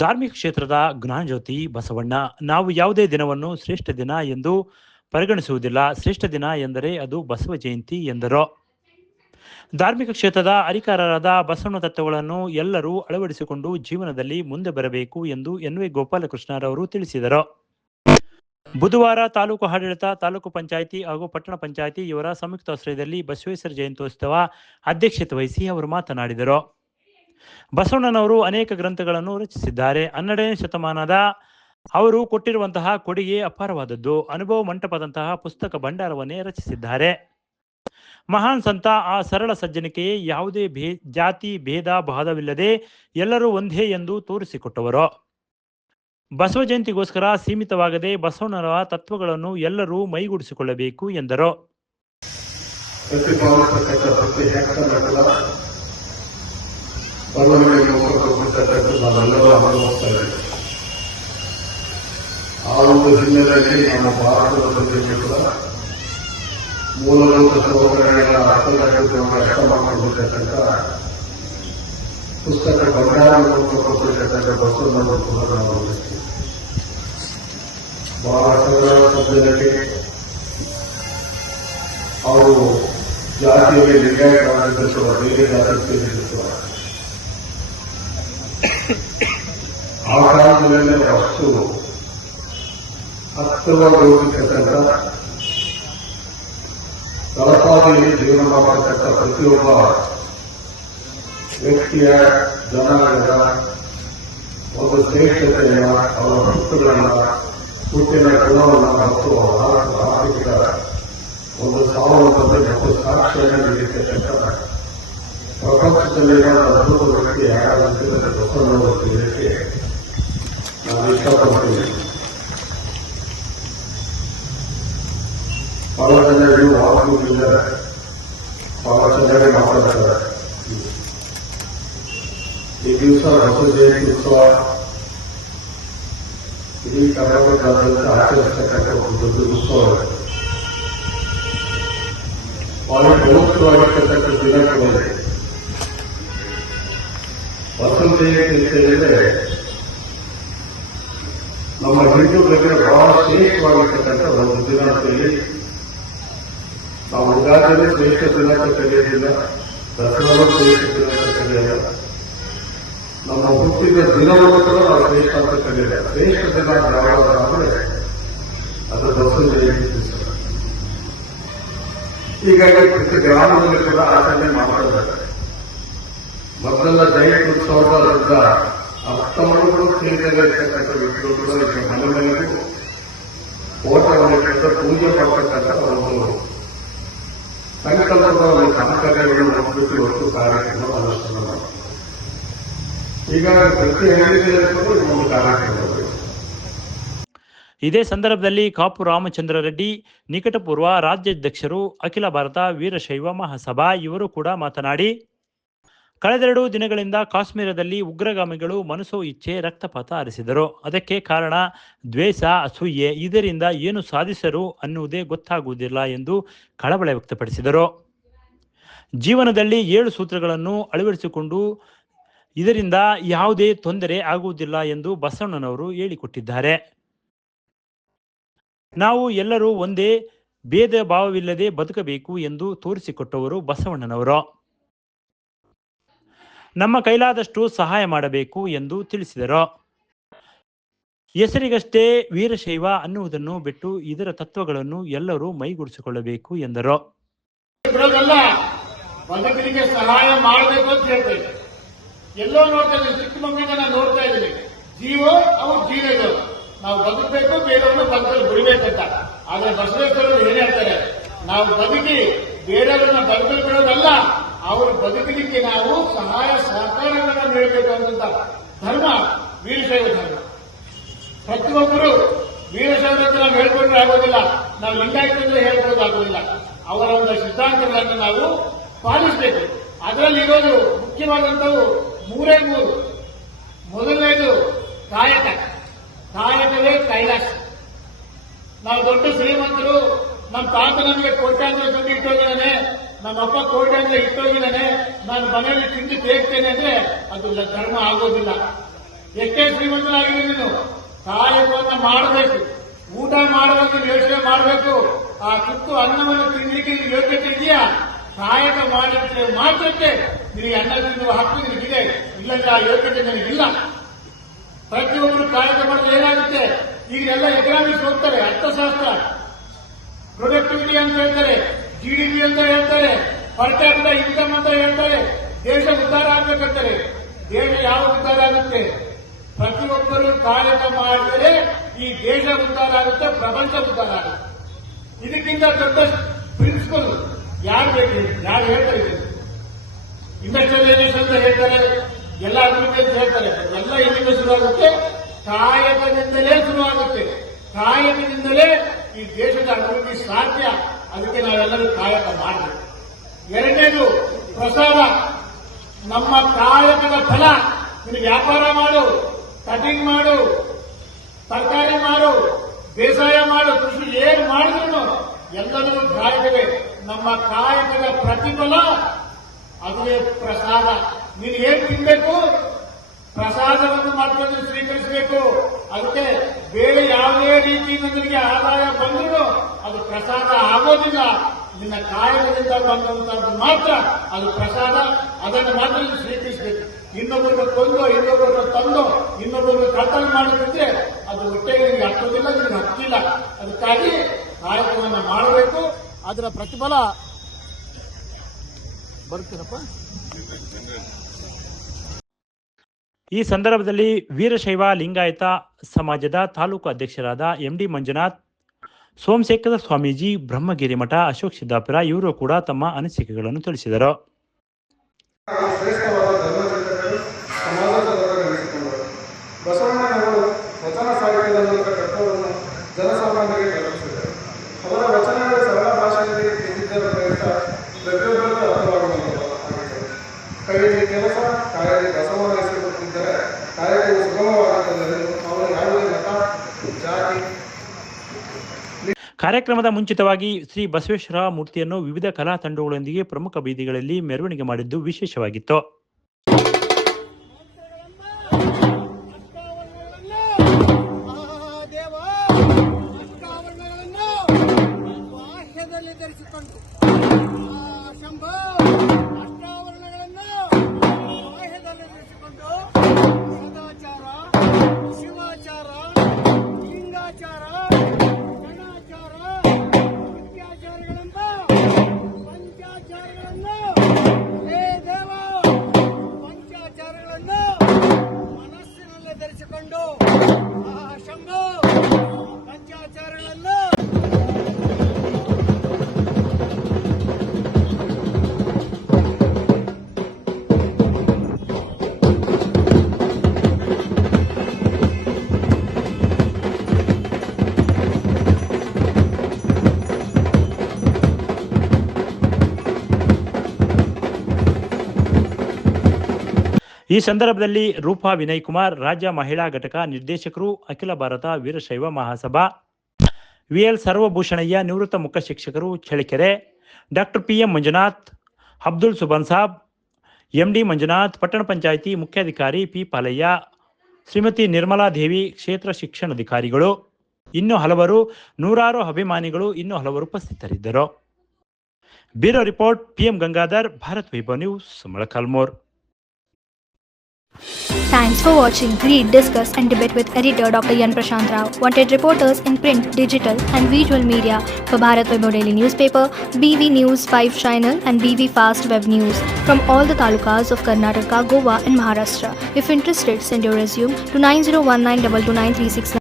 ಧಾರ್ಮಿಕ ಕ್ಷೇತ್ರದ ಜ್ಞಾನಜ್ಯೋತಿ ಬಸವಣ್ಣ. ನಾವು ಯಾವುದೇ ದಿನವನ್ನು ಶ್ರೇಷ್ಠ ದಿನ ಎಂದು ಪರಿಗಣಿಸುವುದಿಲ್ಲ. ಶ್ರೇಷ್ಠ ದಿನ ಎಂದರೆ ಅದು ಬಸವ ಜಯಂತಿ ಎಂದರು. ಧಾರ್ಮಿಕ ಕ್ಷೇತ್ರದ ಅಧಿಕಾರರಾದ ಬಸವಣ್ಣ ತತ್ವಗಳನ್ನು ಎಲ್ಲರೂ ಅಳವಡಿಸಿಕೊಂಡು ಜೀವನದಲ್ಲಿ ಮುಂದೆ ಬರಬೇಕು ಎಂದು ಎನ್.ವಿ. ಗೋಪಾಲಕೃಷ್ಣರವರು ತಿಳಿಸಿದರು. ಬುಧವಾರ ತಾಲೂಕು ಆಡಳಿತ, ತಾಲೂಕು ಪಂಚಾಯಿತಿ ಹಾಗೂ ಪಟ್ಟಣ ಪಂಚಾಯಿತಿ ಇವರ ಸಂಯುಕ್ತಾಶ್ರಯದಲ್ಲಿ ಬಸವೇಶ್ವರ ಜಯಂತ್ಯೋತ್ಸವ ಅಧ್ಯಕ್ಷತೆ ವಹಿಸಿ ಅವರು ಮಾತನಾಡಿದರು. ಬಸವಣ್ಣನವರು ಅನೇಕ ಗ್ರಂಥಗಳನ್ನು ರಚಿಸಿದ್ದಾರೆ. 12ನೇ ಶತಮಾನದ ಅವರು ಕೊಟ್ಟಿರುವಂತಹ ಕೊಡುಗೆ ಅಪಾರವಾದದ್ದು. ಅನುಭವ ಮಂಟಪದಂತಹ ಪುಸ್ತಕ ಭಂಡಾರವನ್ನೇ ರಚಿಸಿದ್ದಾರೆ. ಮಹಾನ್ ಸಂತ ಆ ಸರಳ ಸಜ್ಜನಿಕೆಯೇ ಯಾವುದೇ ಜಾತಿ ಭೇದ ಭಾವವಿಲ್ಲದೆ ಎಲ್ಲರೂ ಒಂದೇ ಎಂದು ತೋರಿಸಿಕೊಟ್ಟವರು. ಬಸವ ಜಯಂತಿಗೋಸ್ಕರ ಸೀಮಿತವಾಗದೆ ಬಸವಣ್ಣನವರ ತತ್ವಗಳನ್ನು ಎಲ್ಲರೂ ಮೈಗೂಡಿಸಿಕೊಳ್ಳಬೇಕು ಎಂದರು. ಆ ಒಂದು ಹಿನ್ನೆಲೆಯಲ್ಲಿ ನಮ್ಮ ಭಾರತದ ಬಗ್ಗೆ ಕೂಡ ಮೂಲಭೂತ ಸೌಕರ್ಯಗಳ ಅರ್ಥ ಮಾಡಿಕೊಂಡಿರ್ತಕ್ಕಂಥ ಪುಸ್ತಕ ಭಂಡಾರವನ್ನು ಕೊಟ್ಟಿರ್ತಕ್ಕಂಥ ಬಸವಣ್ಣನವರು ಕೂಡ ನಾವು ಬಹಳ ಸರಳ ಶಬ್ದದಲ್ಲಿ ಅವರು ಜಾತಿಯಲ್ಲಿ ಲಿಂಗಾಯತವಾಗಿರುವ ಬೇರೆ ಜಾತಿಯಲ್ಲಿರುವ ಆ ಕಾಲದಲ್ಲೇ ಅಷ್ಟು ಹತ್ತವಾಗಿ ಹೋಗಿರ್ತಕ್ಕಂಥ ತಲಪಾದಿಯಲ್ಲಿ ಜೀವನ ಮಾಡತಕ್ಕಂಥ ಪ್ರತಿಯೊಬ್ಬ ವ್ಯಕ್ತಿಯ ಜನಾಂಗದ ಒಂದು ಶ್ರೇಷ್ಠತೆಯ ಅವರ ಹುಟ್ಟುಗಳನ್ನ ಹುಟ್ಟಿನ ಗುಣವನ್ನು ಮತ್ತು ಆರ್ಥಿಕ ಒಂದು ಸ್ವಾವಲಂಬನೆ ಮತ್ತು ಸಾಕ್ಷಿಯನ್ನು ನೀಡಿರ್ತಕ್ಕಂಥ ಪ್ರಪಂಚದಲ್ಲಿನ ಅದ್ಭುತ ವ್ಯಕ್ತಿ ಯಾರಾದಂತೆ ಬಸವಣ್ಣನವರು ತಿಳಿಯಕ್ಕೆ ನಾನು ಇಷ್ಟಪಡ್ತೀನಿ. ಬಹಳ ಜನರಿಗೆ ವಾಸುವಿಲ್ಲ, ಬಹಳ ಚೆನ್ನಾಗಿ ಮಾತಾಡ್ತಾರೆ. ಈ ದಿವಸ ಬಸವ ಜಯಂತಿ ಉತ್ಸವ ಇಡೀ ಕರ್ನಾಟಕದಾದ್ಯಂತ ಆಚರಿಸತಕ್ಕಂಥ ಒಂದು ದೊಡ್ಡ ಉತ್ಸವ. ಬಹಳ ಪ್ರಮುಖವಾಗಿರ್ತಕ್ಕಂಥ ದಿನಗಳಲ್ಲಿ ಬಸವ ಜಯಂತಿ ಅಂತ ಹೇಳಿದ್ರೆ ನಮ್ಮ ಹಿಂದೂಗಳಿಗೆ ಬಹಳ ಶ್ರೇಷ್ಠವಾಗಿರ್ತಕ್ಕಂಥ ಒಂದು ದಿನದಲ್ಲಿ ನಾವು ಉಗಾದಿಯಲ್ಲಿ ಶ್ರೇಷ್ಠ ದಿನಾಂಕ ಕಲಿಯೋದಿಲ್ಲ, ದಸರಾದ ಶ್ರೇಷ್ಠ ದಿನಾಂಕ ಕಲಿಯಲ್ಲ, ನಮ್ಮ ಹುಟ್ಟಿದ ದಿನವನ್ನು ಕೂಡ ನಾವು ಶ್ರೇಷ್ಠ ಅಂತ ಕಲಿಯಲ್ಲ. ಶ್ರೇಷ್ಠ ದಿನ ಯಾವಾಗಂದ್ರೆ ಅದು ಬಸವ ಜಯಂತಿ ದಿವಸ. ಹೀಗಾಗಿ ಪ್ರತಿ ಗ್ರಾಮದಲ್ಲಿ ಕೂಡ ಆಚರಣೆ ಮಾಡ್ತಾರೆ. ಮೊದಲ ಜಯಂತಿ ಉತ್ಸವದ ಅರ್ಥವನ್ನು ಕೂಡ ತಿಳಿದಿರತಕ್ಕಂಥ ವ್ಯಕ್ತಿಗಳು ಕೂಡ ಮನೆ ಮನೆಗೂ ಓಟವನ್ನು ಪೂಜೆ ಮಾಡತಕ್ಕಂಥ ಒಂದು ಸಂಕಲ್ಪದ ಒಂದು ಕಾರ್ಯಗಳನ್ನು ನೋಡ್ಬಿಟ್ಟು ಇವತ್ತು ಕಾರ್ಯಕ್ರಮ ಅನುಷ್ಠಾನ ಮಾಡ್ತಾರೆ. ಈಗ ಪ್ರತಿ ಹಳ್ಳಿಗಳಲ್ಲಿ ಒಂದು ಕಾರ್ಯಕ್ರಮ. ಇದೇ ಸಂದರ್ಭದಲ್ಲಿ ಕಾಪು ರಾಮಚಂದ್ರ ರೆಡ್ಡಿ, ನಿಕಟಪೂರ್ವ ರಾಜ್ಯಾಧ್ಯಕ್ಷರು, ಅಖಿಲ ಭಾರತ ವೀರಶೈವ ಮಹಾಸಭಾ ಇವರು ಕೂಡ ಮಾತನಾಡಿ, ಕಳೆದೆರಡು ದಿನಗಳಿಂದ ಕಾಶ್ಮೀರದಲ್ಲಿ ಉಗ್ರಗಾಮಿಗಳು ಮನಸೋ ಇಚ್ಛೆ ರಕ್ತಪಾತ ಹರಿಸಿದರು. ಅದಕ್ಕೆ ಕಾರಣ ದ್ವೇಷ, ಅಸೂಯೆ. ಇದರಿಂದ ಏನು ಸಾಧಿಸರು ಅನ್ನುವುದೇ ಗೊತ್ತಾಗುವುದಿಲ್ಲ ಎಂದು ಕಳವಳ ವ್ಯಕ್ತಪಡಿಸಿದರು. ಜೀವನದಲ್ಲಿ 7 ಸೂತ್ರಗಳನ್ನು ಅಳವಡಿಸಿಕೊಂಡು ಇದರಿಂದ ಯಾವುದೇ ತೊಂದರೆ ಆಗುವುದಿಲ್ಲ ಎಂದು ಬಸವಣ್ಣನವರು ಹೇಳಿಕೊಟ್ಟಿದ್ದಾರೆ. ನಾವು ಎಲ್ಲರೂ ಒಂದೇ, ಭೇದ ಭಾವವಿಲ್ಲದೆ ಬದುಕಬೇಕು ಎಂದು ತೋರಿಸಿಕೊಟ್ಟವರು ಬಸವಣ್ಣನವರು. ನಮ್ಮ ಕೈಲಾದಷ್ಟು ಸಹಾಯ ಮಾಡಬೇಕು ಎಂದು ತಿಳಿಸಿದರು. ಹೆಸರಿಗಷ್ಟೇ ವೀರಶೈವ ಅನ್ನುವುದನ್ನು ಬಿಟ್ಟು ಇದರ ತತ್ವಗಳನ್ನು ಎಲ್ಲರೂ ಮೈಗೂಡಿಸಿಕೊಳ್ಳಬೇಕು ಎಂದರು. ಬದುಕಲಿಕ್ಕೆ ಸಹಾಯ ಮಾಡಬೇಕು ಅಂತ ಹೇಳ್ತೇವೆ. ಎಲ್ಲೋ ನೋಡ್ತಾ ಇದ್ದೀವಿ, ಚಿಕ್ಕಮಕ್ಕಳಿಂದ ನಾನು ನೋಡ್ತಾ ಇದ್ದೀನಿ. ಜೀವ ಅವ್ರು ಜೀವಗಳು, ನಾವು ಬದುಕಬೇಕು, ಬೇರೆಯವ್ರನ್ನ ಬದುಕಲು ಬಿಡಬೇಕಂತ. ಆದ್ರೆ ಬಸವೇಶ್ವರರು ಏನ್ ಹೇಳ್ತಾರೆ, ನಾವು ಬದುಕಿ ಬೇರೆಯವ್ರನ್ನ ಬದುಕಲು ಬಿಡೋದಲ್ಲ, ಅವರು ಬದುಕಲಿಕ್ಕೆ ನಾವು ಸಹಾಯ ಸಹಕಾರಗಳನ್ನು ನೀಡಬೇಕು ಅನ್ನುವಂತ ಧರ್ಮ ವೀರಶೈವ ಧರ್ಮ. ಪ್ರತಿಯೊಬ್ಬರು ವೀರಶೈವರನ್ನು ನಾವು ಹೇಳ್ಕೊಂಡ್ರೆ ಆಗೋದಿಲ್ಲ, ನಾವು ಲಿಂಗಾಯತರಿಂದ ಹೇಳ್ಕೊಳ್ಳೋದಾಗೋದಿಲ್ಲ. ಅವರ ಒಂದು ಸಿದ್ಧಾಂತಗಳನ್ನು ನಾವು ಪಾಲಿಸಬೇಕು. ಅದರಲ್ಲಿ ಇರೋದು ಮುಖ್ಯವಾದಂಥವು 3. ಮೊದಲನೇದು ಕಾಯಕ. ಕಾಯಕವೇ ಕೈಲಾಸ. ನಾವು ದೊಡ್ಡ ಶ್ರೀಮಂತರು, ನಮ್ಮ ತಾತ ನಮಗೆ ಕೋಟ್ಯಾಂತರ ದುಡ್ಡು ಇಟ್ಟೋಗಿದ್ದಾನೆ, ನಮ್ಮ ಅಪ್ಪ ಕೋಟ್ಯಾಂತರ ಇಟ್ಟೋಗಿದ್ದಾನೆ, ನಾನು ಮನೆಯಲ್ಲಿ ತಿಂದು ತೇಗ್ತೇನೆ ಅಂದ್ರೆ ಅದು ಧರ್ಮ ಆಗೋದಿಲ್ಲ. ಎಷ್ಟೇ ಶ್ರೀಮಂತನಾಗಿದೆ ನೀನು ಕಾಯಕವನ್ನ ಮಾಡಬೇಕು. ಊಟ ಮಾಡುವಾಗ ಯೋಚನೆ ಮಾಡಬೇಕು. ಆ ತುತ್ತು ಅನ್ನವನ್ನು ತಿನ್ನಲಿಕ್ಕೆ ನಿನಗೆ ಯೋಗ್ಯತೆ ಇದೆಯಾ? ಕಾಯಕ ಮಾಡಿದ್ರೆ ಮಾತ್ರಕ್ಕೆ ನಿನಗೆ ಅನ್ನ ತಿನ್ನುವ ಹಕ್ಕು ನಿನಗಿದೆ, ಇಲ್ಲಂದ್ರೆ ಆ ಯೋಗ್ಯತೆ ನಿನಗಿಲ್ಲ. ಪ್ರತಿಯೊಬ್ಬರು ಕಾಯಕ ಮಾಡಿದ್ರೆ ಏನಾಗುತ್ತೆ? ಈಗ ಎಲ್ಲ ಎಕನಾಮಿಕ್ಸ್ ಹೋಗ್ತಾರೆ, ಅರ್ಥಶಾಸ್ತ್ರ, ಪ್ರೊಡಕ್ಟಿವಿಟಿ ಅಂತ ಹೇಳ್ತಾರೆ, ಜಿಡಿಪಿ ಅಂತ ಹೇಳ್ತಾರೆ, ಪರ್ ಕ್ಯಾಪಿಟಲ್ ಇನ್ಕಮ್ ಅಂತ ಹೇಳ್ತಾರೆ. ದೇಶ ಉದ್ಧಾರ ಆಗ್ಬೇಕಂತಾರೆ. ದೇಶ ಯಾವ ಉದ್ಧಾರ ಆಗುತ್ತೆ? ಪ್ರತಿಯೊಬ್ಬರು ಕಾಯಕ ಮಾಡಿದರೆ ಈ ದೇಶ ಉದ್ಧಾರ ಆಗುತ್ತೆ, ಪ್ರಪಂಚ ಉದ್ಧಾರ ಆಗುತ್ತೆ. ಇದಕ್ಕಿಂತ ದೊಡ್ಡ ಪ್ರಿನ್ಸಿಪಲ್ ಯಾರು ಬೇಕು? ಯಾರು ಹೇಳ್ತಾರೆ? ಇಂಡಸ್ಟ್ರಿಯಲೈಸೇಷನ್ ಅಂತ ಹೇಳ್ತಾರೆ, ಎಲ್ಲ ಅಭಿವೃದ್ಧಿ ಅಂತ ಹೇಳ್ತಾರೆ. ಎಲ್ಲ ಎಲ್ಲಿಂದ ಶುರುವಾಗುತ್ತೆ? ಕಾಯಕದಿಂದಲೇ ಶುರುವಾಗುತ್ತೆ. ಕಾಯಕದಿಂದಲೇ ಈ ದೇಶದ ಅಭಿವೃದ್ಧಿ ಸಾಧ್ಯ. ಅದಕ್ಕೆ ನಾವೆಲ್ಲರೂ ಕಾಯಕ ಮಾಡಬೇಕು. ಎರಡನೇದು ಪ್ರಸಾದ. ನಮ್ಮ ಕಾಯಕದ ಫಲ. ನೀನು ವ್ಯಾಪಾರ ಮಾಡು, ಕಟಿಂಗ್ ಮಾಡು, ತರಕಾರಿ ಮಾಡು, ಬೇಸಾಯ ಮಾಡು, ಕೃಷಿ ಏನು ಮಾಡಿದ್ರು ಎಲ್ಲರೂ ಕಾಯಕವೇ. ನಮ್ಮ ಕಾಯಕದ ಪ್ರತಿಫಲ ಅದುವೇ ಪ್ರಸಾದ. ನೀನು ಏನ್ ತಿನ್ಬೇಕು? ಪ್ರಸಾದವನ್ನು ಮಾತ್ರ ಸ್ವೀಕರಿಸಬೇಕು. ಅದಕ್ಕೆ ಬೇರೆ ಯಾವುದೇ ರೀತಿಯಿಂದ ನಿನಗೆ ಆದಾಯ ಬಂದರೂ ಅದು ಪ್ರಸಾದ ಆಗೋದಿಲ್ಲ. ನಿನ್ನ ಕಾಯಕದಿಂದ ಬಂದಂತದ್ದು ಮಾತ್ರ ಅದು ಪ್ರಸಾದ. ಅದನ್ನು ಮಾತ್ರ ನೀವು ಸ್ವೀಕರಿಸಬೇಕು. ಇನ್ನೊಬ್ಬರನ್ನು ಕೊಂದು, ಇನ್ನೊಬ್ಬರನ್ನು ತಂದು, ಇನ್ನೊಬ್ಬರನ್ನು ಕರ್ತವ್ಯ ಮಾಡೋದಿದ್ರೆ ಅದು ಹೊಟ್ಟೆಗೆ ನಿಮಗೆ ಹತ್ತೋದಿಲ್ಲ, ನಿಮಗೆ ಹತ್ತಿಲ್ಲ. ಅದಕ್ಕಾಗಿ ಕಾಯಕವನ್ನು ಮಾಡಬೇಕು. ಅದರ ಪ್ರತಿಫಲ ಬರುತ್ತೇನಪ್ಪ. ಈ ಸಂದರ್ಭದಲ್ಲಿ ವೀರಶೈವ ಲಿಂಗಾಯತ ಸಮಾಜದ ತಾಲೂಕು ಅಧ್ಯಕ್ಷರಾದ ಎಂಡಿ ಮಂಜುನಾಥ್, ಸೋಮಶೇಖರ ಸ್ವಾಮೀಜಿ, ಬ್ರಹ್ಮಗಿರಿ ಮಠ, ಅಶೋಕ್ ಸಿದ್ದಾಪುರ ಇವರು ಕೂಡ ತಮ್ಮ ಅನಿಸಿಕೆಗಳನ್ನು ತಿಳಿಸಿದರು. ಶ್ರೇಷ್ಠವಾದ ಧರ್ಮಚಿಂತಕರು, ಸಮಾಜದ ನಡೆಸಿಕೊಂಡರು. ಬಸವಣ್ಣನವರು ವಚನ ಸಾಹಿತ್ಯದ ಮೂಲಕ ತತ್ವವನ್ನು ಜನಸಾಮಾನ್ಯರಿಗೆ ತಲುಪಿಸಿದರು. ಅವರ ವಚನಗಳು ಸರಳ ಭಾಷೆಯಲ್ಲಿ ತಿಳಿದಿದ್ದರ ಪ್ರಯುಕ್ತ ಪ್ರತಿಯೊಬ್ಬರಿಗೂ ಅರ್ಥವಾಗುವಂಥದ್ದು. ಕೈಯಲ್ಲಿ ಕೆಲಸ, ಕಾಯಲ್ಲಿ ಬಸವನ ಹೆಸರು ಕೊಟ್ಟಿದ್ದರೆ ಕಾರ್ಯವು ಸುಗಮವಾಗುತ್ತದೆಂದು ಅವರು ಯಾವುದೇ ಮತ, ಜಾತಿ. ಕಾರ್ಯಕ್ರಮದ ಮುಂಚಿತವಾಗಿ ಶ್ರೀ ಬಸವೇಶ್ವರ ಮೂರ್ತಿಯನ್ನು ವಿವಿಧ ಕಲಾ ತಂಡಗಳೊಂದಿಗೆ ಪ್ರಮುಖ ಬೀದಿಗಳಲ್ಲಿ ಮೆರವಣಿಗೆ ಮಾಡಿದ್ದು ವಿಶೇಷವಾಗಿತ್ತು. ಈ ಸಂದರ್ಭದಲ್ಲಿ ರೂಪಾ ವಿನಯ್ ಕುಮಾರ್, ರಾಜ್ಯ ಮಹಿಳಾ ಘಟಕ ನಿರ್ದೇಶಕರು, ಅಖಿಲ ಭಾರತ ವೀರಶೈವ ಮಹಾಸಭಾ, ವಿಎಲ್ ಸರ್ವಭೂಷಣಯ್ಯ, ನಿವೃತ್ತ ಮುಖ್ಯ ಶಿಕ್ಷಕರು Challakere, doctor PM Manjunath, Abdul Suban Sab, MD Manjunath, ಪಟ್ಟಣ ಪಂಚಾಯಿತಿ ಮುಖ್ಯಾಧಿಕಾರಿ ಪಿ ಪಾಲಯ್ಯ, ಶ್ರೀಮತಿ ನಿರ್ಮಲಾ ದೇವಿ, ಕ್ಷೇತ್ರ ಶಿಕ್ಷಣಾಧಿಕಾರಿಗಳು, ಇನ್ನೂ ಹಲವರು, ನೂರಾರು ಅಭಿಮಾನಿಗಳು, ಇನ್ನೂ ಹಲವರು ಉಪಸ್ಥಿತರಿದ್ದರು. Bureau report, PM Gangadhar, Bharat Vaibhav news, Molakalmuru. Thanks for watching. Read, discuss and debate with editor Dr. Yan Prashant Rao. Wanted reporters in print, digital and visual media for Bharat Vaibhav Daily Newspaper, BV News 5 Channel and BV Fast Web News from all the talukas of Karnataka, Goa and Maharashtra. If interested, send your resume to 9019229369.